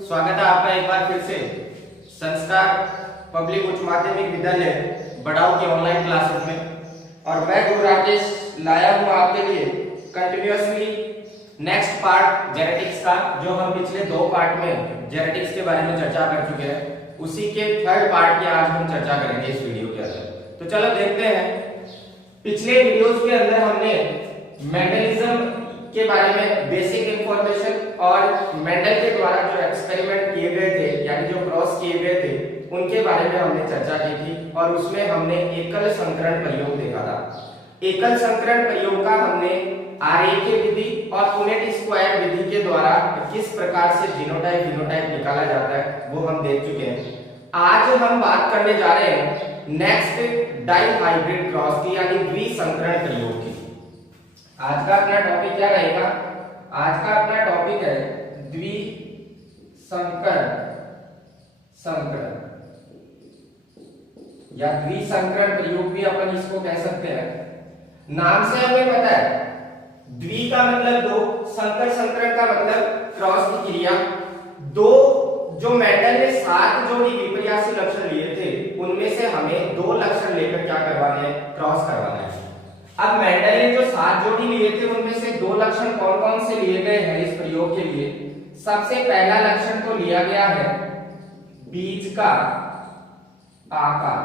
स्वागत है आपका एक बार फिर से संस्कार पब्लिक उच्च माध्यमिक विद्यालय बड़ाऊ के ऑनलाइन क्लासेस में। और मैं गुरु राकेश लाया हूँ आपके लिए कंटिन्यूअसली नेक्स्ट पार्ट जेनेटिक्स का, जो हम पिछले 2 पार्ट में जेनेटिक्स के बारे में चर्चा कर चुके हैं, उसी के 3rd पार्ट की आज हम चर्चा करेंगे इस वीडियो के अंदर। तो चलो देखते हैं। पिछले वीडियोस के अंदर हमने मेंडलिज्म के बारे में बेसिक इंफॉर्मेशन और मेंडल के द्वारा जो एक्सपेरिमेंट किए गए थे, यानी जो क्रॉस किए गए थे, उनके बारे में हमने चर्चा की थी। और उसमें हमने एकल संकरण प्रयोग देखा था। एकल संकरण प्रयोग का हमने आरेखीय विधि और पुनेट स्क्वायर विधि के द्वारा किस प्रकार से जीनोटाइप फिनोटाइप निकाला जाता है वो हम देख चुके हैं। आज हम बात करने जा रहे हैं नेक्स्ट डाइहाइब्रिड क्रॉस की, यानी द्विसंकरण प्रयोग की। आज का अपना टॉपिक क्या रहेगा? आज का अपना टॉपिक है संकरण या द्विसंकरण प्रयोग भी अपन इसको कह सकते हैं। नाम से हमें पता है, द्वि का मतलब 2, संकरण का मतलब क्रॉस की क्रिया। 2 जो मेंडल ने 7 जोड़ी विपर्यासी लक्षण लिए थे, उनमें से हमें 2 लक्षण लेकर क्या करवाने हैं? क्रॉस करवाना है। अब मेंडल ने जो 7 जोड़ी लिए थे, उनमें से 2 लक्षण कौन कौन से लिए गए हैं इस प्रयोग के लिए? सबसे पहला लक्षण तो लिया गया है बीज का आकार,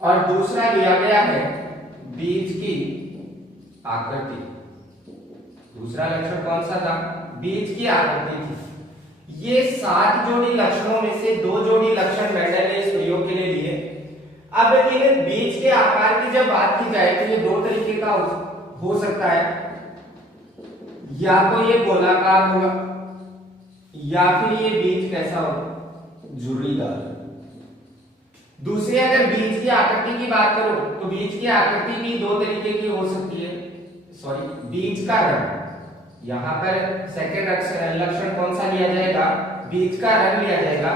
और दूसरा लिया गया है बीज की आकृति। दूसरा लक्षण कौन सा था? बीज की आकृति थी। ये 7 जोड़ी लक्षणों में से 2 जोड़ी लक्षण मेंडल ने इस प्रयोग के लिए लिए। अब इन बीज के आकार की जब बात की जाए तो ये 2 तरीके का हो सकता है। या तो ये गोलाकार होगा, या फिर ये बीज कैसा होगा? झुर्रीदार। दूसरी अगर बीज की आकृति की बात करो तो बीज की आकृति भी 2 तरीके की हो सकती है। सॉरी, बीज का रंग, यहां पर सेकंड लक्षण कौन सा लिया जाएगा? बीज का रंग लिया जाएगा।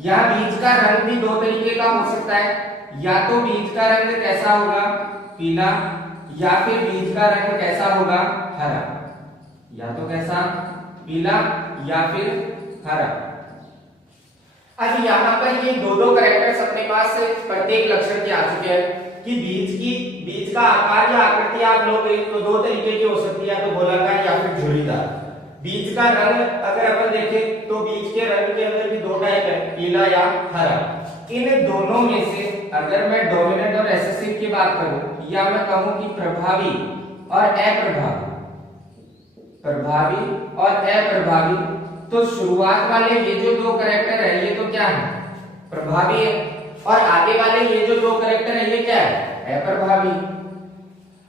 यह बीज का रंग भी 2 तरीके का हो सकता है। या तो बीज का रंग कैसा होगा? पीला, या फिर बीज का रंग कैसा होगा? हरा। या तो कैसा? पीला या फिर हरा। अब यहाँ पर ये 2 कैरेक्टर्स अपने पास प्रत्येक लक्षण के आ चुके हैं कि बीज का आकार या आकृति आप लोग तो 2 तरीके की हो सकती है, या तो गोलाकार या फिर झुर्रीदार। बीज का रंग अगर अपन देखें तो बीज के रंग के अंदर भी 2 टाइप है, पीला या हरा। इन दोनों में से अगर मैं डोमिनेंट और रिसेसिव की बात करूं, या मैं कहूं कि प्रभावी और अप्रभावी, तो शुरुआत वाले ये जो 2 कैरेक्टर है, ये तो क्या है? प्रभावी है। और आगे वाले ये जो 2 कैरेक्टर है, ये क्या है? अप्रभावी।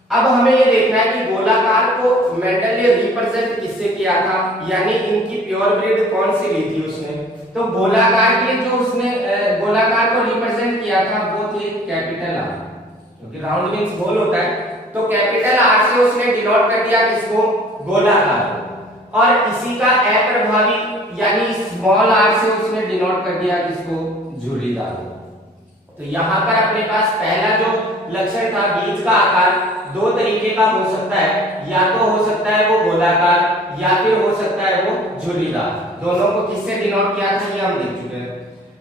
अब हमें ये देखना है कि गोलाकार को मेंडल ने रिप्रेजेंट किससे किया था, यानी इनकी प्योर ब्रीड कौन सी ली थी उसने? तो गोलाकार के लिए जो उसने गोलाकार को रिप्रेजेंट किया था वो थे कैपिटल आर, क्योंकि राउंड मींस गोल होता है। तो कैपिटल आर से उसने डिनोट कर दिया किसको? गोलाकार। और इसी का अप्रभावी यानी स्मॉल आर से उसने डिनोट कर दिया किसको? झुर्रीदार। तो यहाँ पर अपने पास पहला जो लक्षण था बीज का आकार 2 तरीके का हो सकता है। या तो हो सकता है वो गोलाकार, या फिर हो सकता है वो झुर्रीदार। दोनों को किससे डिनोट किया था ये हम देख चुके हैं।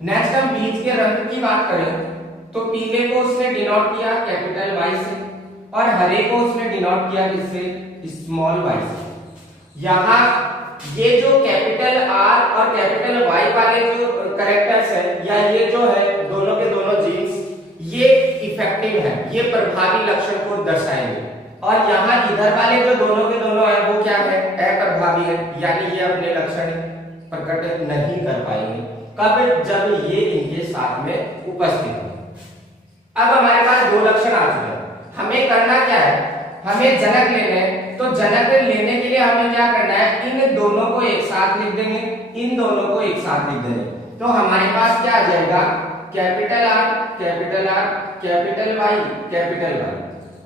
नेक्स्ट हम बीज के रंग की बात करें तो पीले को उसने डिनोट किया कैपिटल वाई से, और हरे को उसने डिनोट किया किससे? स्मॉल वाई से। यहाँ ये जो कैपिटल आर और कैपिटल वाई वाले जो कैरेक्टर्स है, या ये जो है दोनों के दोनों जीन्स, ये इफेक्टिव है, ये प्रभावी लक्षण को दर्शाएंगे। और यहाँ इधर वाले जो दोनों के दोनों है वो क्या है? अप्रभावी है, यानी ये अपने लक्षण प्रकट नहीं कर पाएंगे। कब? जब ये इनके साथ में उपस्थित हो। अब हमारे पास 2 लक्षण आ चुके हैं। हमें करना क्या है? हमें जनक लेने हैं। तो जनक लेने के लिए हमें क्या करना है? इन दोनों को एक साथ लिख देंगे, इन दोनों को एक साथ लिख देंगे। तो हमारे पास क्या आ जाएगा? Capital R, capital R, capital Y, capital Y.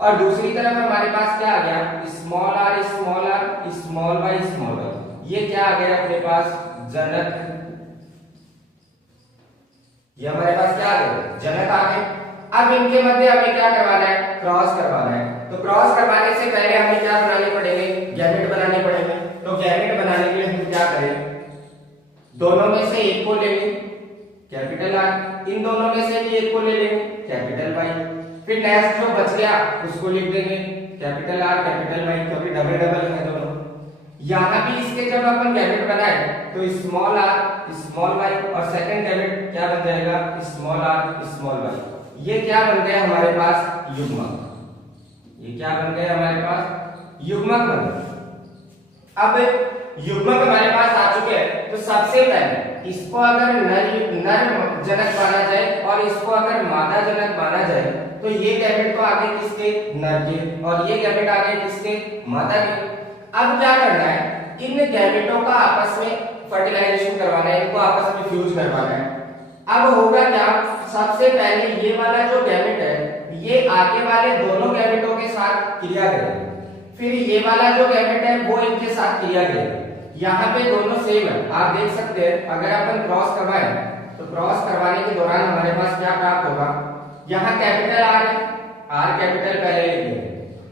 और दूसरी तरफ हमारे पास क्या आ गया? Small R, small R, small Y, small Y. ये क्या आ गया अपने पास? जनक। ये हमारे पास क्या आ गया? जनक आ गए। अब इनके मध्य हमें क्या करवाना है? क्रॉस करवाना है। तो क्रॉस करवाने आगे से पहले हमें क्या बनाने पड़ेंगे, गैमेट बनाने पड़ेंगे। तो गैमेट बनाने के लिए हम क्या करें, दोनों में से एक को ले लें कैपिटल आर, इन दोनों में से भी एक को ले लेंगे कैपिटल वाई, फिर नेक्स्ट जो बच गया उसको लिख देंगे कैपिटल आर कैपिटल वाई, क्योंकि डबल डबल है दोनों। यहाँ भी इसके जब अपन गैमेट बनाए तो स्मॉल आर स्मॉल वाई, और सेकंड गैमेट क्या बन जाएगा, स्मॉल आर स्मॉल वाई। ये क्या बन गया हमारे पास, युग्मक। ये क्या बन गया हमारे पास, युग्मक बन गया। अब युग्मक हमारे पास आ चुके हैं, तो सबसे पहले इसको अगर नर जनक माना जाए और इसको अगर मादा जनक माना जाए, तो ये गैमेट तो आगे किसके, नर के, और ये गैमेट आगे किसके, मादा के। अब क्या करना है, इन गैमेटों का आपस में फर्टिलाइजेशन करवाना है, इनको आपस में फ्यूज करवाना है। अब होगा क्या, सबसे पहले ये वाला जो गैमेट है ये आगे वाले दोनों गैमेटों के साथ क्रिया करेगा, फिर ये वाला जो गैमेट है वो इनके साथ क्रिया करेगा। यहाँ पे दोनों सेम है, आप देख सकते हैं। अगर अपन क्रॉस करवाएं तो क्रॉस करवाने के दौरान हमारे पास क्या प्राप्त होगा, यहाँ कैपिटल आर है, आर कैपिटल पहले लिखेंगे,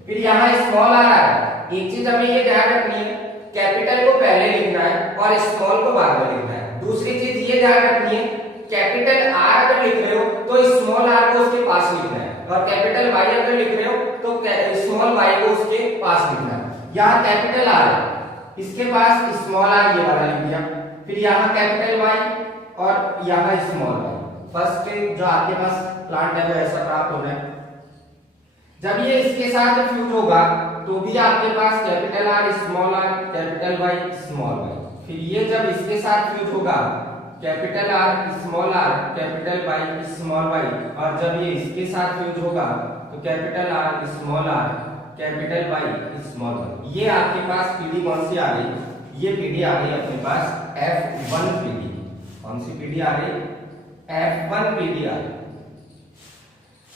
फिर यहाँ स्मॉल आर है। एक चीज हमें ये ध्यान रखनी है, कैपिटल को पहले लिखना है और स्मॉल को बाद में लिखना है। दूसरी चीज ये ध्यान रखनी है, कैपिटल आर अगर लिख रहे हो तो स्मॉल आर को उसके पास लिखना है, और कैपिटल वाई अगर लिख रहे हो तो स्मॉल वाई को उसके पास लिखना है। यहाँ कैपिटल आर है, इसके पास स्मॉल आर ये वाला लिख दिया, फिर यहाँ कैपिटल वाई और यहाँ स्मॉल वाई। फर्स्ट जो आपके पास प्लांट है वो ऐसा प्राप्त हो रहा है। जब ये इसके साथ फ्यूज होगा तो भी आपके पास capital R small R capital Y small Y, फिर ये जब इसके साथ फ्यूज होगा capital R small R capital Y small Y, और जब ये इसके साथ फ्यूज होगा तो capital R small R capital Y small Y. ये आपके पास पीडी कौन सी आ गई, ये पीडी आ गई अपने पास F1 पीडी। कौन सी पीडी आ गई, F1 पीडी आ गई।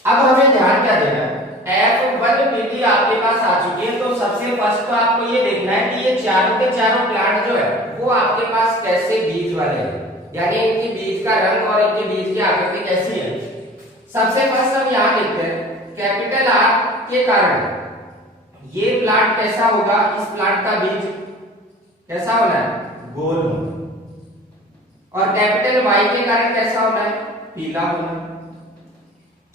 अब हमें ध्यान क्या देना है, F1 पीडी आपके पास आ चुकी है, तो सबसे फर्स्ट तो आपको ये देखना है कि ये चारों के चारों प्लांट जो है वो आपके पास कैसे बीज वाले हैं, यानी इनकी बीज का रंग और इनके बीज की आकृति कैसी है। सबसे फर्स्ट हम यहाँ लिखते हैं कैपिटल आर के कारण ये प्लांट कैसा होगा, इस प्लांट का बीज कैसा होना है, गोल होना, और कैपिटल वाई के कारण कैसा होना है, पीला होना।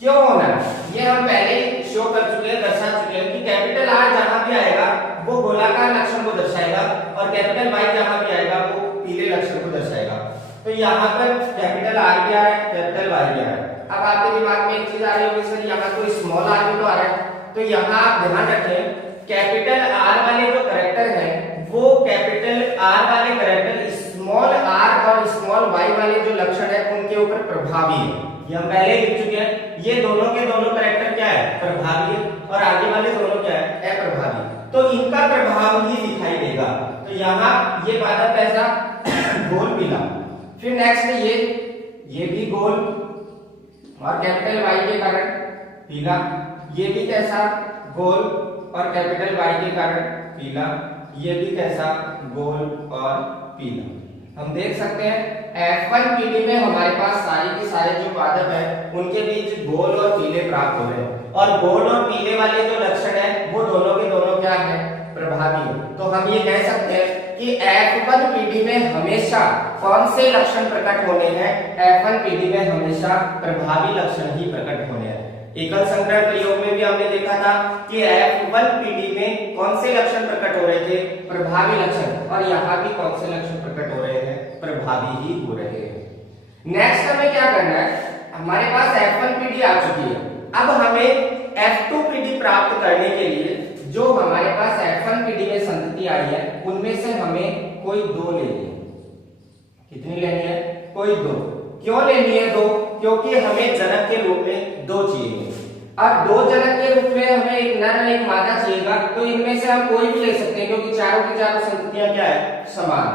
क्यों होना है, ये हम पहले ही शो कर चुके हैं, दर्शा चुके हैं कि कैपिटल आर जहां भी आएगा वो गोलाकार लक्षण को दर्शाएगा, और कैपिटल वाई जहां भी आएगा वो पीले लक्षण को दर्शाएगा। तो यहाँ पर कैपिटल आर भी आ रहा है, कैपिटल वाई भी आ रहा है। अब आपके दिमाग में एक चीज आ रही होगी, सर यहाँ तो स्मॉल आर भी तो आ रहा है, तो यहाँ आप ध्यान रखें कैपिटल आर वाले जो कैरेक्टर है वो कैपिटल आर वाले कैरेक्टर स्मॉल आर और स्मॉल वाई वाले जो लक्षण है उनके ऊपर प्रभावी है। ये हम पहले लिख चुके हैं, ये दोनों के दोनों कैरेक्टर क्या है, प्रभावी है, और आगे वाले दोनों क्या है, अप्रभावी। तो इनका प्रभाव ही दिखाई देगा। तो यहाँ ये बादल कैसा, गोल पीला, फिर नेक्स्ट ये भी गोल और कैपिटल वाई के कारण पीला, ये भी कैसा, गोल और कैपिटल वाई के कारण पीला, ये भी कैसा, गोल और पीला। हम देख सकते हैं F1 पीडी में हमारे पास सारे के सारे जो पादप है उनके बीच गोल और पीले प्राप्त हो रहे हैं, और गोल और पीले वाले जो लक्षण है वो दोनों के दोनों क्या है, प्रभावी है। तो हम ये कह सकते हैं कि F1 पीडी में हमेशा कौन से लक्षण प्रकट होने हैं, F1 पीडी में हमेशा प्रभावी लक्षण ही प्रकट होने हैं। एकल संग्रह प्रयोग में भी हमने देखा था कि F1 पीडी में कौन से लक्षण प्रकट हो रहे थे, प्रभावी लक्षण, और यहाँ भी कौन से लक्षण प्रकट हो रहे हैं, प्रभावी ही हो रहे हैं। नेक्स्ट हमें क्या करना है, हमारे पास F1 पीडी आ चुकी है, अब हमें F2 पीडी प्राप्त करने के लिए जो हमारे पास F1 पीडी में संतति आई है उनमें से हमें कोई दो लेनी है। कितनी लेनी है, कोई दो। क्यों लेनी है दो, क्योंकि हमें जनक के रूप में दो चाहिए। अब दो जनक के रूप में हमें एक नर और एक मादा चाहिएगा, तो इनमें से हम कोई भी ले सकते हैं क्योंकि चारों की चारों संततियां क्या है, समान।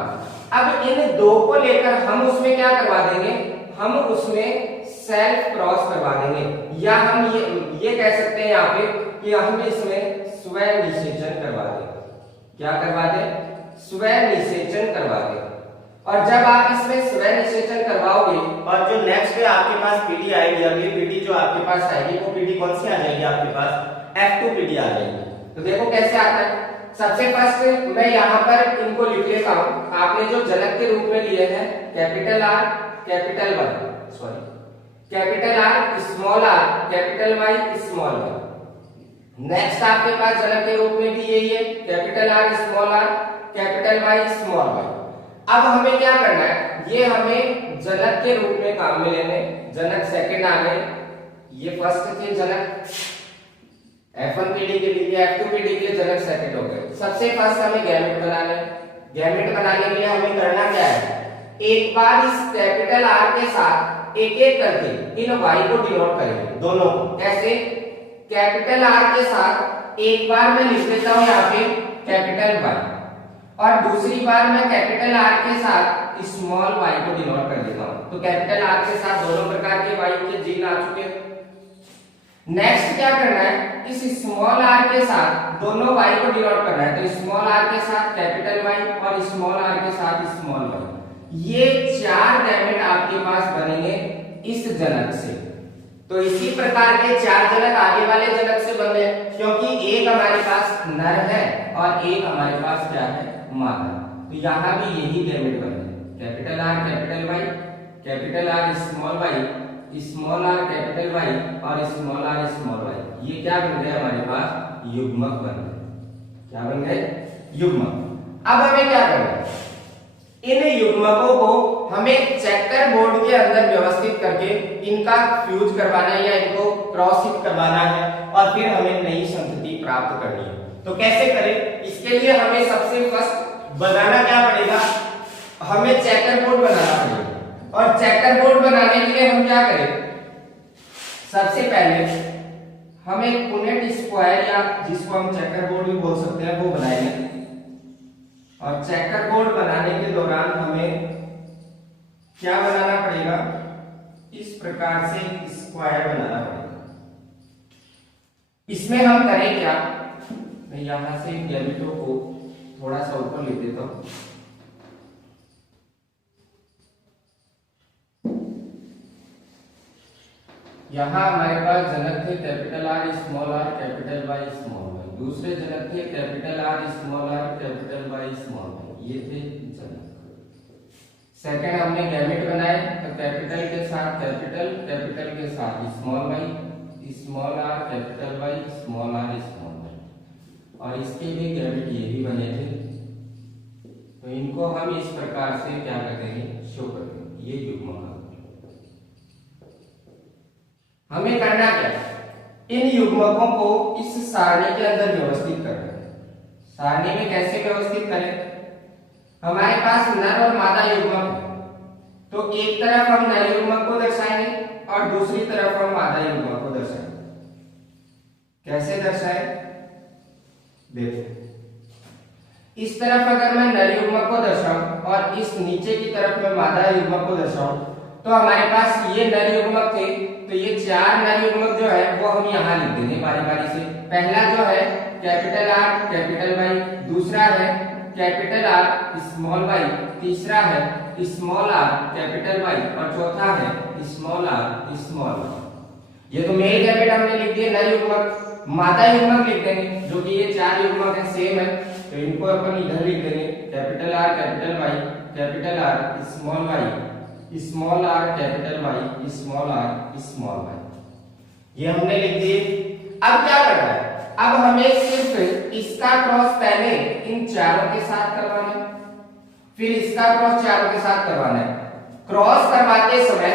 अब इन दो को लेकर हम उसमें क्या करवा देंगे, हम उसमें सेल्फ क्रॉस करवा देंगे, या हम ये कह सकते हैं यहाँ पे कि हम इसमें स्व निषेचन करवा दें। क्या करवा दें, स्व निषेचन करवा दें। और जब आप इसमें स्व निषेचन करवाओगे और जो नेक्स्ट आपके पास पीडी आएगी, अगली पीडी जो आपके पास आएगी वो पीडी कौन सी आ जाएगी, आपके पास F2 पीडी आ जाएगी। तो देखो कैसे आता है। सबसे फर्स्ट मैं यहाँ पर इनको लिख लेता हूँ। आपने जो जनक के रूप में लिए हैं capital R capital Y, sorry capital R small R capital Y small Y. Next आपके पास जनक के रूप में भी यही है capital R small R capital Y small Y. अब हमें क्या करना है, ये हमें जनक के रूप में काम में लेने। जनक सेकंड आ गए, ये फर्स्ट थे जनक F1 पीढ़ी के लिए, F2 पीढ़ी के लिए जनक सेकंड हो गए। सबसे फर्स्ट हमें गैमेट बनाना है। गैमेट बनाने के लिए हमें करना क्या है, एक बार इस कैपिटल R के साथ एक एक करके इन Y को डिनोट करेंगे दोनों को। कैसे, कैपिटल R के साथ एक बार मैं लिख देता हूं यहाँ पे कैपिटल Y, और दूसरी बार मैं कैपिटल R के साथ स्मॉल y को डिनोट कर देता हूं। तो कैपिटल R के साथ दोनों प्रकार के y के जीन आ चुके हैं। नेक्स्ट क्या करना है, इस स्मॉल r के साथ दोनों y को डिनोट करना है। तो स्मॉल r के साथ कैपिटल Y और स्मॉल r के साथ स्मॉल y। ये चार गैमेट आपके पास बनेंगे इस जनक से। तो इसी प्रकार के चार जनक आगे वाले जनक से बन गए, क्योंकि एक हमारे पास नर है और एक हमारे पास क्या है, मादा। तो यहाँ भी यही गैमेट बने, capital R capital Y, capital R small y, small r capital Y और स्मॉल r स्मॉल y। ये क्या बन गए हमारे पास, युग्मक बन गए। क्या बन गए, युग्मक। अब हमें क्या करना है, इन युग्मकों को हमें चेकर बोर्ड के अंदर व्यवस्थित करके इनका फ्यूज करवाना है या इनको क्रॉस शिफ्ट करवाना है, और फिर हमें नई संतति प्राप्त करनी है। तो कैसे करें, इसके लिए हमें सबसे फर्स्ट बनाना क्या पड़ेगा, हमें चेकर बोर्ड बनाना पड़ेगा। और चेकर बोर्ड बनाने के लिए हम क्या करें, सबसे पहले हम एक पुनेट स्क्वायर या जिसको हम चेकर बोर्ड भी बोल सकते हैं वो बनाएंगे। और चेकर बोर्ड बनाने के दौरान हमें क्या बनाना पड़ेगा, इस प्रकार से स्क्वायर बनाना पड़ेगा। इसमें हम करें क्या, मैं यहां से गैमेटों को थोड़ा सा ऊपर लिख देता हूं। यहां हमारे पास जनक थे capital R small r capital Y small y, दूसरे जनक थे capital R small r capital Y small y, ये थे जनक। सेकंड हमने गैमेट बनाए, तो कैपिटल के साथ कैपिटल, कैपिटल के साथ small y, small r capital Y small r small y, और इसके भी गैमेट ये भी बने थे। तो इनको हम इस प्रकार से क्या कर देंगे, शो कर देंगे, ये युग्मक। हमें करना क्या, इन युग्मकों को इस सारणी के अंदर व्यवस्थित करना है। सारणी में कैसे व्यवस्थित करें, हमारे पास नर और मादा युग्मक है, तो एक तरफ हम नर युग्मक को दर्शाएंगे और दूसरी तरफ हम मादा युग्मक को दर्शाएंगे। कैसे दर्शाएं, देखो इस तरफ अगर मैं नर युग्मक को दर्शाऊं और इस नीचे की तरफ मैं मादा युग्मक को दर्शाऊं, तो हमारे पास ये नर युग्मक थे, तो ये चार नर युग्मक जो है वो हम यहाँ लिख देंगे बारी बारी से। पहला जो है कैपिटल R कैपिटल Y, दूसरा है कैपिटल R स्मॉल y, तीसरा है स्मॉल r कैपिटल Y और चौथा है स्मॉल r स्मॉल y। ये तो मेल गैमेट हमने लिख दिए नर युग्मक। मादा युग्मक लिख देंगे, जो कि ये चार युग्मक है सेम है, तो इनको अपन इधर लिख देंगे capital R capital Y capital R small y small r capital Y small r small y। ये हमने लिख दिए। अब क्या करना है, अब हमें सिर्फ इसका क्रॉस पहले इन चारों के साथ करवाना है, फिर इसका क्रॉस चारों के साथ करवाना है। क्रॉस करवाते समय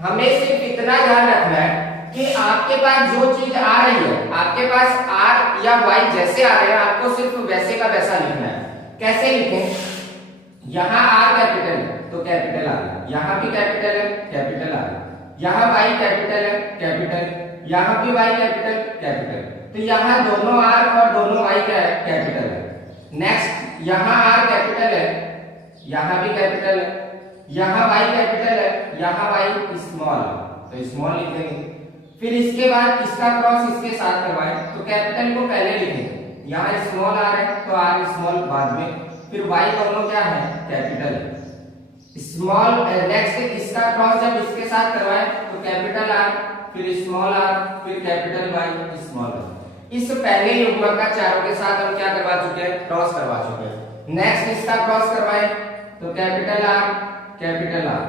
हमें सिर्फ इतना ध्यान रखना है कि आपके पास जो चीज आ रही है, आपके पास R या Y जैसे आ रहे हैं, आपको सिर्फ वैसे का वैसा लिखना है। कैसे लिखें, यहाँ R कैपिटल है तो कैपिटल R, यहाँ भी कैपिटल है कैपिटल R, यहाँ Y कैपिटल है कैपिटल, यहाँ भी Y कैपिटल कैपिटल, तो यहाँ दोनों R और दोनों Y क्या है, कैपिटल है। नेक्स्ट यहाँ R कैपिटल है, यहाँ भी कैपिटल है, यहाँ Y कैपिटल है, यहाँ Y स्मॉल, तो स्मॉल लिख देंगे। फिर इसके बाद इसका क्रॉस इसके साथ करवाएं, तो कैपिटल को पहले लिखेंगे, यहाँ स्मॉल R है तो R स्मॉल बाद में, फिर Y दोनों क्या है, कैपिटल है। स्मॉल नेक्स्ट इसका क्रॉस जब इसके साथ करवाएं तो कैपिटल R फिर स्मॉल r फिर कैपिटल Y स्मॉल y। इस पहले युग्मक का चारों के साथ हम क्या करवा चुके हैं, क्रॉस करवा चुके हैं। नेक्स्ट इसका क्रॉस करवाएं तो capital R, capital R,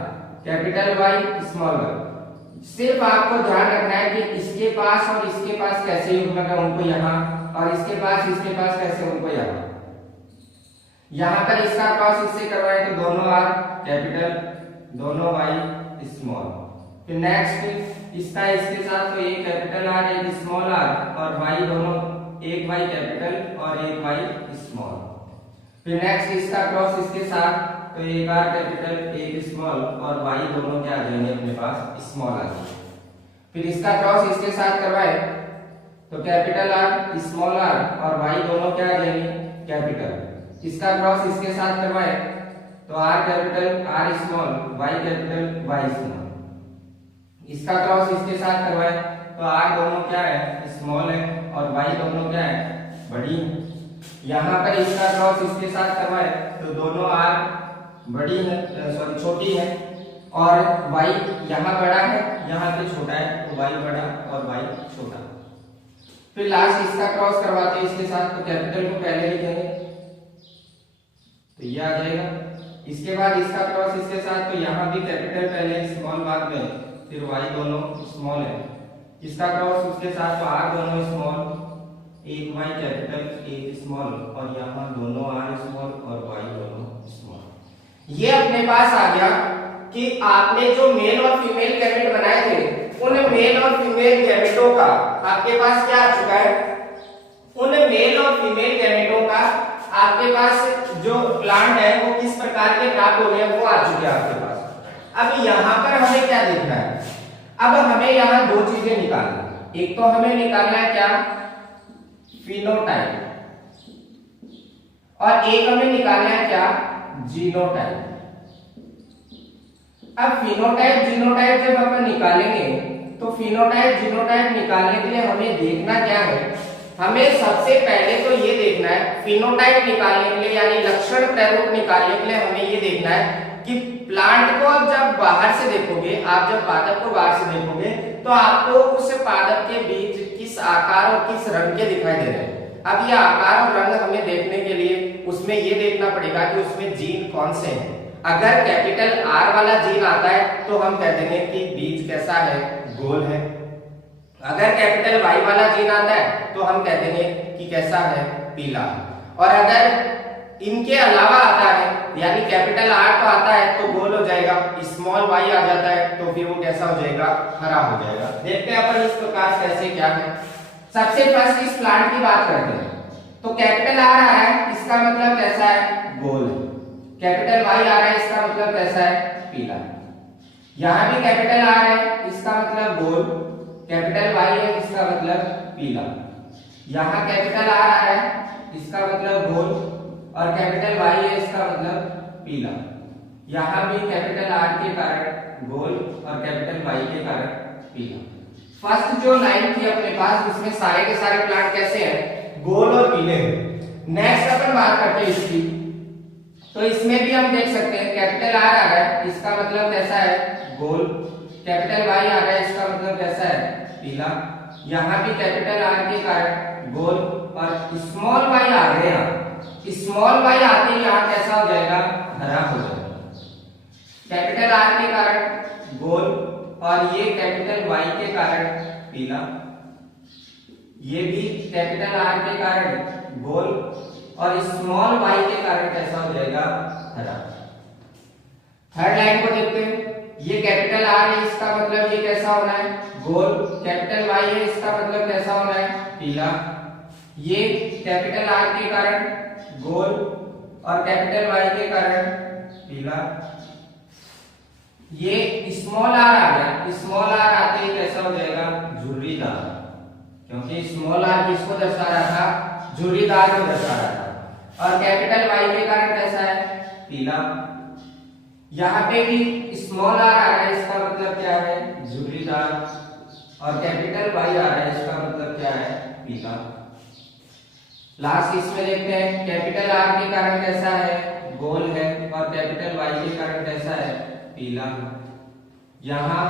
capital Y, small Y. सिर्फ आपको ध्यान रखना है कि इसके पास और इसके पास कैसे युग्मक है उनको यहाँ, और इसके पास कैसे उनको यहाँ। यहाँ पर इसका क्रॉस इससे करवाएं तो दोनों आर कैपिटल, दोनों वाई स्मॉल। फिर नेक्स्ट इसका इसके साथ तो एक कैपिटल आर एक स्मॉल आर, और वाई दोनों एक वाई कैपिटल और एक वाई स्मॉल। फिर नेक्स्ट इसका क्रॉस इसके साथ तो एक आर कैपिटल एक स्मॉल, और वाई दोनों क्या आ जाएंगे अपने पास, स्मॉल आ जाएंगे। फिर इसका क्रॉस इसके साथ करवाए तो कैपिटल आर स्मॉल आर और वाई दोनों क्या आ जाएंगे, कैपिटल। इसका क्रॉस इसके साथ करवाए तो R capital R small, Y capital Y small. इसका क्रॉस इसके साथ करवाए तो आर दोनों क्या है, स्मॉल है, और वाई दोनों क्या है, बड़ी है। यहाँ पर इसका क्रॉस इसके साथ करवाए तो दोनों आर बड़ी है, सॉरी छोटी है, और वाई यहाँ बड़ा है यहाँ पे छोटा है, तो वाई बड़ा और वाई छोटा। फिर लास्ट इसका क्रॉस करवाते हैं इसके साथ तो कैपिटल को पहले लिखेंगे तो ये आ जाएगा। इसके बाद इसका क्रॉस इसके साथ तो यहाँ भी कैपिटल पहले स्मॉल बाद में, फिर वाई दोनों स्मॉल है। इसका क्रॉस उसके साथ तो आर दोनों स्मॉल, एक वाई कैपिटल एक स्मॉल, और यहाँ दोनों आर स्मॉल और वाई दोनों स्मॉल। ये अपने पास आ गया कि आपने जो मेल और फीमेल गैमेट बनाए थे उन मेल और फीमेल गैमेटों का आपके पास क्या आ चुका है, उन मेल और फीमेल गैमेटों का आपके पास जो प्लांट है वो किस प्रकार के प्राप्त हो गए वो आ चुके हैं आपके पास। अब यहाँ पर हमें क्या देखना है, अब हमें यहाँ दो चीजें निकालनी। एक तो हमें निकालना है क्या, फिनोटाइप, और एक हमें निकालना है क्या, जीनोटाइप। अब फिनोटाइप जीनोटाइप जब अपन निकालेंगे तो फिनोटाइप जीनोटाइप निकालने के लिए हमें देखना क्या है, हमें सबसे पहले तो ये देखना है फिनोटाइप निकालने के लिए यानी लक्षण प्रारूप निकालने के लिए हमें ये देखना है कि प्लांट को अब जब बाहर से देखोगे, आप जब पादप को बाहर से देखोगे तो आपको उस पादप के बीच किस आकार और किस रंग के दिखाई दे रहे हैं। अब ये आकार और रंग हमें देखने के लिए उसमें ये देखना पड़ेगा कि उसमें जीन कौन से हैं। अगर कैपिटल आर वाला जीन आता है तो हम कह देंगे कि बीज कैसा है, गोल है। अगर कैपिटल वाई वाला जीन आता है तो हम कह देंगे कि कैसा है, पीला। और अगर इनके अलावा आता है यानी कैपिटल आर तो आता है तो गोल हो जाएगा, स्मॉल वाई आ जाता है तो फिर वो कैसा हो जाएगा, हरा हो जाएगा। देखते हैं अपन इस प्रकार कैसे क्या है। सबसे फर्स्ट इस प्लांट की बात करते हैं तो कैपिटल आर आ रहा है, इसका मतलब कैसा है, गोल। कैपिटल वाई आ रहा है, इसका मतलब कैसा है, पीला। यहाँ भी कैपिटल आर है, इसका मतलब गोल। कैपिटल वाई है, इसका मतलब पीला। यहाँ कैपिटल आर आ रहा है, इसका मतलब गोल, और कैपिटल वाई है, इसका मतलब पीला। यहाँ भी कैपिटल आर के कारण गोल और कैपिटल वाई के कारण पीला। फर्स्ट जो लाइन थी अपने पास उसमें सारे के सारे प्लांट कैसे हैं, गोल और पीले हैं। नेक्स्ट अपन बात करते हैं इसकी, तो इसमें भी हम देख सकते हैं कैपिटल आर आ रहा है, इसका मतलब कैसा है, गोल। कैपिटल वाई आ रहा है, इसका मतलब कैसा है, पीला। यहाँ भी कैपिटल आर के कारण गोल, और स्मॉल वाई आ रहे हैं, स्मॉल वाई आते ही यहाँ कैसा हो जाएगा, हरा हो जाएगा। कैपिटल आर के कारण गोल, और ये कैपिटल वाई के कारण पीला। ये भी कैपिटल आर के कारण गोल, और स्मॉल वाई के कारण कैसा हो जाएगा, हरा। थर्ड लाइन को देखते हैं, ये कैपिटल आर है, इसका मतलब ये कैसा होना है, गोल। कैपिटल वाई है, इसका मतलब कैसा होना है, पीला। ये कैपिटल आर के कारण गोल और कैपिटल वाई के कारण पीला। ये स्मॉल आर आ गया, स्मॉल आर आते ही कैसा हो जाएगा, झुर्रीदार, क्योंकि स्मॉल आर किसको दर्शा रहा था, झुर्रीदार को दर्शा रहा था। और कैपिटल वाई के कारण कैसा है, पीला। यहाँ पे भी स्मॉल आर आ रहा है, इसका मतलब क्या है, झुर्रीदार, और कैपिटल वाई आ रहा है, इसका मतलब क्या है, पीला। लास्ट इसमें देखते हैं कैपिटल आर के कारण कैसा है, गोल है, और कैपिटल वाई के कारण कैसा है, पीला। यहाँ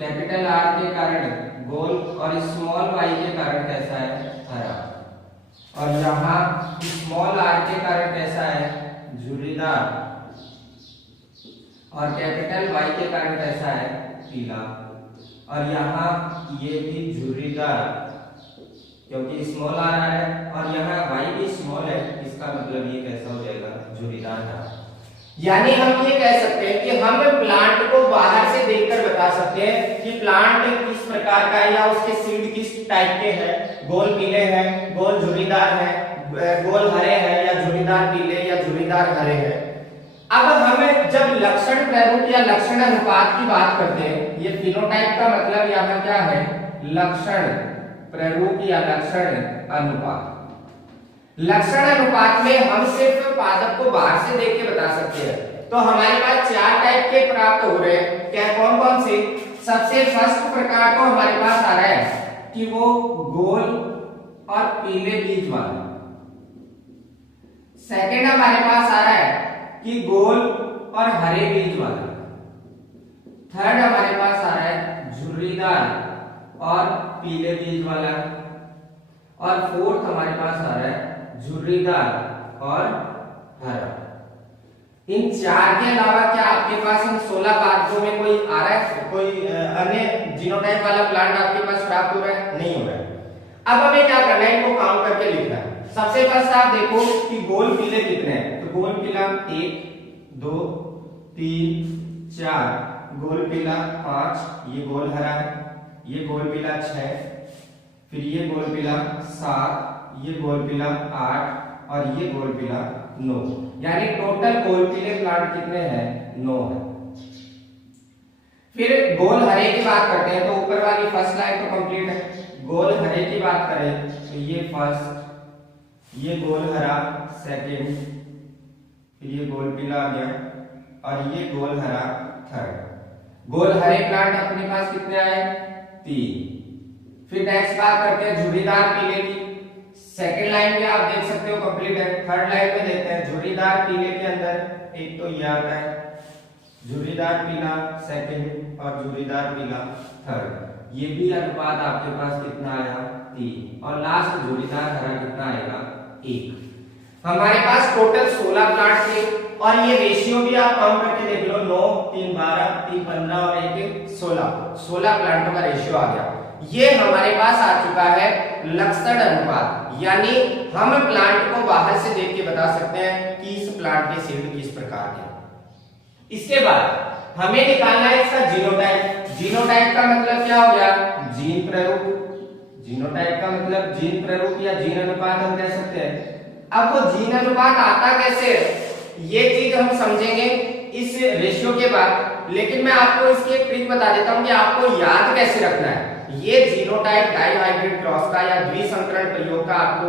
कैपिटल आर के कारण गोल और स्मॉल y के कारण कैसा है, हरा। और यहाँ स्मॉल r के कारण कैसा है, झुर्रीदार। और कैपिटल Y के कारण कैसा है, पीला। और यहाँ ये भी झुर्रीदार, क्योंकि स्मॉल आ रहा है और यहाँ y भी स्मॉल है, इसका मतलब ये कैसा हो जाएगा, झुर्रीदार हरा। यानी हम ये कह सकते हैं कि हम प्लांट को बाहर से देखकर बता सकते हैं कि प्लांट किस प्रकार का है या उसके सीड किस टाइप के हैं, गोल पीले हैं, गोल झुर्रीदार है, गोल हरे हैं, या झुर्रीदार पीले या झुर्रीदार हरे हैं। अब हमें जब लक्षण प्रारूप या लक्षण अनुपात की बात करते हैं, ये फिनोटाइप का मतलब यहाँ क्या है, लक्षण प्रारूप या लक्षण अनुपात। लक्षण अनुपात में हम सिर्फ पादप को बाहर से देख के बता सकते हैं। तो हमारे पास 4 टाइप के प्राप्त हो रहे हैं, क्या कौन कौन से। सबसे फर्स्ट प्रकार तो हमारे पास आ रहा है कि वो गोल और पीले बीज वाला। सेकंड हमारे पास आ रहा है कि गोल और हरे बीज वाला। थर्ड हमारे पास आ रहा है झुर्रीदार और पीले बीज वाला। और फोर्थ हमारे पास आ रहा है झुर्रीदार और हरा। इन 4 के अलावा क्या आपके पास इन 16 पादपों में कोई आ रहा है, कोई अन्य जीनोटाइप वाला प्लांट आपके पास प्राप्त हो रहा है, नहीं हो रहा है। अब हमें क्या करना है, इनको काउंट करके लिखना है। सबसे फर्स्ट आप देखो कि गोल पीले कितने हैं, तो गोल पीला 1 2 3 4, गोल पीला 5, ये गोल हरा है, ये गोल पीला 6, फिर ये गोल पीला 7, ये गोल पीला 8 और ये गोल पीला 9। यानी टोटल गोल पीले प्लांट कितने हैं, 9 है। फिर गोल हरे की बात करते हैं, तो ऊपर वाली फर्स्ट लाइन तो कंप्लीट है। गोल हरे की बात करें तो ये फर्स्ट, ये गोल हरा सेकंड, फिर ये गोल पीला आ गया और ये गोल हरा थर्ड। गोल हरे प्लांट अपने पास कितने आए, 3। फिर नेक्स्ट बात करते हैं झुर्रीदार पीले की। सेकंड लाइन में आप देख सकते हो कंप्लीट है। थर्ड लाइन में देखते हैं झुर्रीदार पीले के अंदर एक तो ये आता है झुर्रीदार पीला सेकंड और झुर्रीदार पीला थर्ड। ये भी अनुपात आपके पास कितना आया, 3। और लास्ट झुर्रीदार हरा कितना आएगा, 1। हमारे पास टोटल 16 प्लांट थे और ये रेशियो भी आप काउंट करके देख लो, 9 3 12 3 15 और 1 16 प्लांटों का रेशियो आ गया। ये हमारे पास आ चुका है लक्षण अनुपात, यानी हम प्लांट को बाहर से देख के बता सकते हैं कि इस प्लांट के सीड किस प्रकार के। इसके बाद हमें निकालना है इसका जीनोटाइप। जीनोटाइप का मतलब क्या हो गया, जीन प्रारूप। जीनोटाइप का मतलब जीन प्रारूप या जीन अनुपात हम कह सकते हैं। अब वो जीन अनुपात आता कैसे, ये चीज हम समझेंगे इस रेशियो के बाद। लेकिन मैं आपको इसकी एक ट्रिक बता देता हूं कि आपको याद कैसे रखना है। ये जीनोटाइप डाइहाइब्रिड क्रॉस का या द्विसंकरण प्रयोग का आपको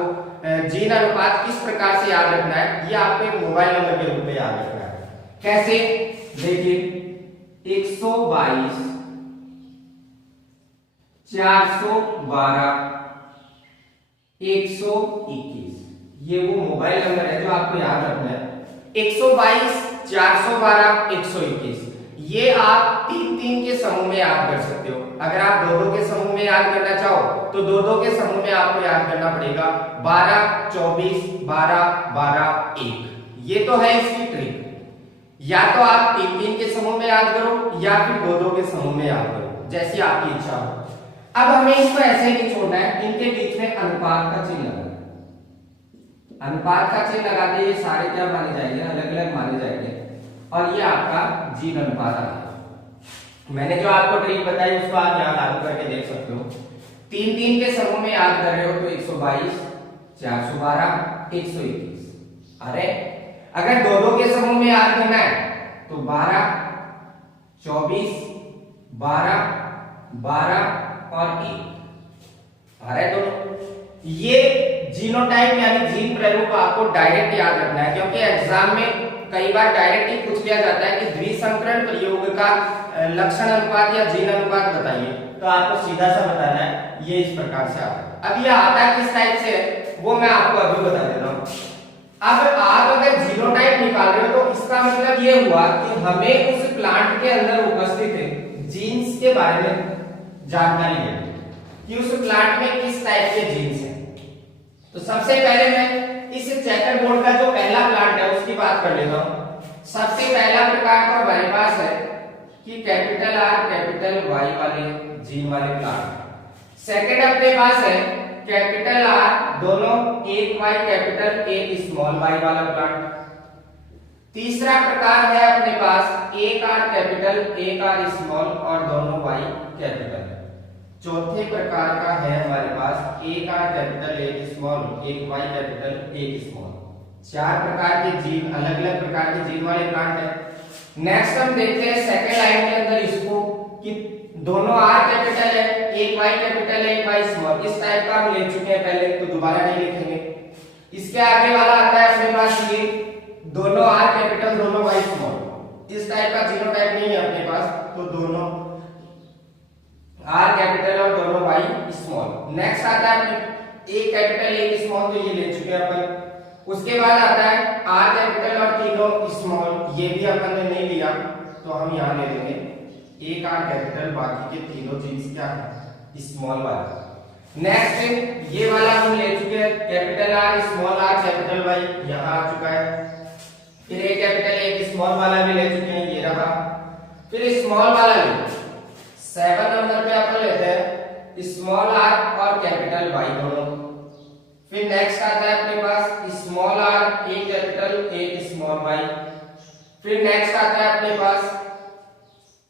जीन अनुपात किस प्रकार से याद रखना है, ये आपको एक मोबाइल नंबर के रूप में याद रखना है। कैसे, देखिए 122 412 121, ये वो मोबाइल नंबर है जो आपको याद रखना है। 122 412 121, ये आप 3-3 के समूह में याद कर सकते हो। अगर आप 2-2 के समूह में याद करना चाहो तो 2-2 के समूह में आपको याद करना पड़ेगा 12 24 12 12 1। ये तो है इसकी ट्रिक। या तो आप 3-3 के समूह में याद करो या फिर 2-2 के समूह में याद करो, जैसी आपकी इच्छा हो। अब हमें इसको ऐसे ही नहीं छोड़ना है, इनके बीच में अनुपात का चिन्ह लगाना। अनुपात का चिन्ह लगाते ये सारे क्या माने जाएंगे, अलग अलग माने जाएंगे और ये आपका जीन अनुपात आ गया। मैंने जो आपको ट्रिक बताई उसको आप यहाँ लागू करके देख सकते हो। 3-3 के समूह में याद कर रहे हो तो 122 412 121। अरे अगर 2-2 के समूह में याद करना है तो 12 24 12 12 और 1। अरे तो ये जीनोटाइप यानी जीन प्रारूप आपको डायरेक्ट याद रखना है, क्योंकि एग्जाम में कई बार डायरेक्ट ही पूछ लिया जाता है कि द्विसंकरण प्रयोग का लक्षण अनुपात या जीन अनुपात बताइए, तो आपको सीधा सा बताना है ये इस प्रकार से आता है। अब ये आता है किस टाइप से वो मैं आपको अभी बता देता हूँ। अब आप अगर जीनोटाइप निकाल रहे हो तो इसका मतलब ये हुआ कि हमें उस प्लांट के अंदर उपस्थित जीन्स के बारे में जानकारी है। कि उस प्लांट में किस टाइप के जीन्स हैं। तो सबसे पहले मैं इस चेकर बोर्ड का जो पहला प्लांट है उसकी बात कर लेता हूं। सबसे पहला प्रकार तो हमारे पास है कि कैपिटल आर कैपिटल वाई वाले जीन वाले प्लांट। सेकंड अपने पास है कैपिटल आर दोनों एक वाई कैपिटल एक स्मॉल वाई वाला प्लांट। तीसरा प्रकार है अपने पास एक आर कैपिटल एक आर स्मॉल और दोनों वाई कैपिटल। चौथे प्रकार का है हमारे पास एक आर कैपिटल एक स्मॉल एक वाई कैपिटल एक स्मॉल। चार प्रकार के जीन अलग अलग प्रकार के जीन वाले प्लांट है। नेक्स्ट हम देखते हैं सेकंड लाइन के अंदर इसको कि दोनों आर कैपिटल है एक वाई कैपिटल है एक वाई स्मॉल। इस टाइप का हम ले चुके हैं पहले, तो दोबारा नहीं लिखेंगे। इसके आगे वाला आता है अपने पास ये दोनों आर कैपिटल दोनों वाई स्मॉल। इस टाइप का जीनोटाइप नहीं है अपने पास, तो दोनों आर कैपिटल और दोनों वाई स्मॉल। नेक्स्ट आता है अपने एक कैपिटल एक स्मॉल, तो ये ले चुके हैं अपन। उसके बाद आता है आर कैपिटल और तीनों स्मॉल, ये भी अपन ने नहीं लिया, तो हम यहां ले लेंगे एक आर कैपिटल बाकी के तीनों चीज क्या है स्मॉल वाला। नेक्स्ट ये वाला हम ले चुके हैं capital R small R capital Y, यहां आ चुका है। फिर एक कैपिटल एक स्मॉल वाला भी ले चुके हैं, ये रहा। फिर स्मॉल वाला ले 7 नंबर पे अपन लेते हैं स्मॉल आर और कैपिटल वाई दोनों। फिर नेक्स्ट आता है अपने पास स्मॉल आर एक कैपिटल एक स्मॉल वाई। फिर नेक्स्ट आता है अपने पास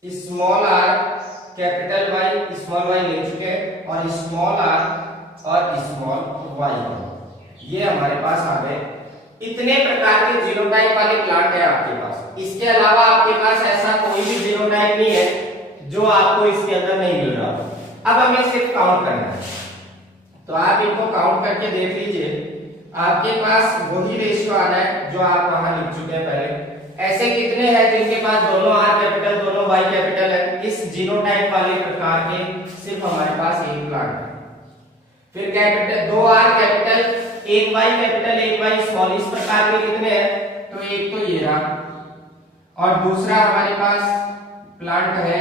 small R capital Y small Y ले चुके हैं, और स्मॉल आर और स्मॉल वाई ये हमारे पास आ गए। इतने प्रकार के जीनोटाइप वाले प्लांट है आपके पास। इसके अलावा आपके पास ऐसा कोई भी जीनोटाइप नहीं है जो आपको इसके अंदर नहीं मिल रहा। अब हमें सिर्फ काउंट करना है, तो आप इनको काउंट करके देख लीजिए। आपके पास वही रेशियो आ रहा है जो आप वहां लिख चुके हैं पहले। ऐसे कितने हैं जिनके पास दोनों आर कैपिटल दोनों वाई कैपिटल है? इस जीनोटाइप वाले प्रकार के सिर्फ हमारे पास एक प्लांट है। फिर कैपिटल दो आर कैपिटल एक वाई कैपिटल एक वाई स्मॉल, इस प्रकार के कितने हैं? तो एक तो ये रहा, और दूसरा हमारे पास प्लांट है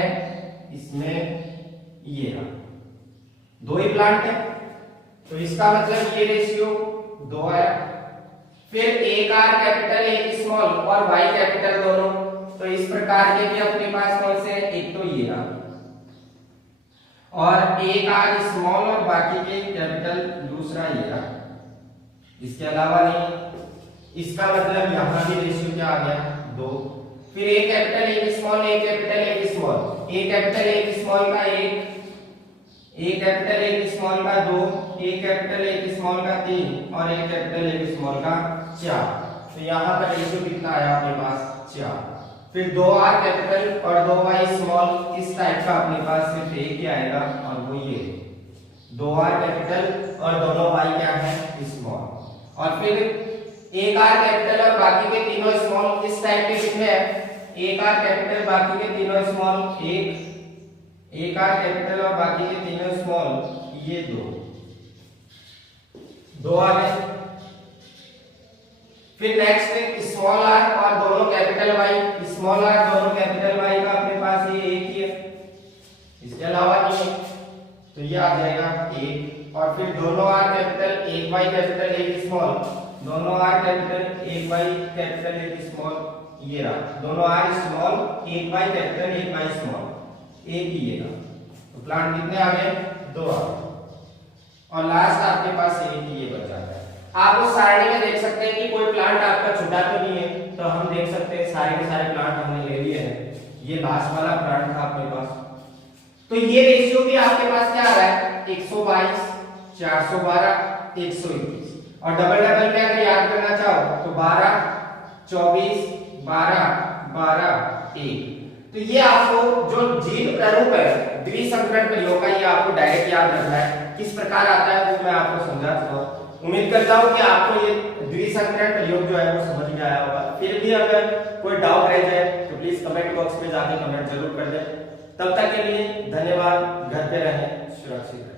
इसमें ये रहा, दो ही प्लांट है, तो इसका मतलब ये रेशियो 2 है। फिर एक आर कैपिटल एक स्मॉल और वाई कैपिटल दोनों, तो इस प्रकार के भी अपने पास कौन से? एक तो ये रहा, और एक आर स्मॉल और बाकी के कैपिटल दूसरा ये रहा, इसके अलावा नहीं। इसका मतलब यहां भी रेशियो क्या आ गया? 2। फिर एक कैपिटल एक स्मॉल एक कैपिटल एक स्मॉल, एक कैपिटल एक स्मॉल का एक कैपिटल एक स्मॉल का 2, एक कैपिटल एक स्मॉल का 3 और एक कैपिटल एक स्मॉल का 4। तो यहाँ का रेशियो कितना आया आपके पास? 4। फिर 2 आर कैपिटल और 2 वाई स्मॉल, इस टाइप का अपने पास सिर्फ एक ही आएगा, और वो ये 2 आर कैपिटल और दोनों वाई क्या है? स्मॉल। और फिर एक आर कैपिटल और बाकी के तीनों स्मॉल, इस टाइप के कितने हैं? एक आर कैपिटल बाकी के तीनों स्मॉल एक आर कैपिटल और बाकी के तीनों स्मॉल, ये 2 आ गए। फिर नेक्स्ट स्मॉल आर और दोनों कैपिटल वाई, स्मॉल आर दोनों कैपिटल वाई का अपने पास ये एक ही है, इसके अलावा नहीं है, तो ये आ जाएगा 1। और फिर दोनों आर कैपिटल एक वाई कैपिटल एक स्मॉल, दोनों आर कैपिटल एक वाई कैपिटल एक स्मॉल, ये रहा। दोनों आर स्मॉल एक वाई कैपिटल एक वाई स्मॉल, एक ही ये रहा। तो प्लांट कितने आ गए? 2 आ गए, और लास्ट आपके पास एक ही ये बचा है। आप उस सारणी में देख सकते हैं कि कोई प्लांट आपका छूटा तो नहीं है, तो हम देख सकते हैं सारे के सारे प्लांट हमने ले लिए हैं। ये लास्ट वाला प्लांट था अपने पास, तो ये रेशियो भी आपके पास क्या आ रहा है? 122 412 121। और डबल डबल में अगर याद करना चाहो तो 12 24 12 12 1। तो ये आपको जो जीन प्रारूप है द्विसंकरण प्रयोग का, ये आपको डायरेक्ट याद रखना है। किस प्रकार आता है वो मैं आपको समझा दूंगा। उम्मीद करता हूं कि आपको ये द्विसंकरण प्रयोग जो है वो समझ में आया होगा। फिर भी अगर कोई डाउट रह जाए तो प्लीज कमेंट बॉक्स में जाके कमेंट जरूर कर दें। तब तक के लिए धन्यवाद। घर पे रहें, सुरक्षित रहें।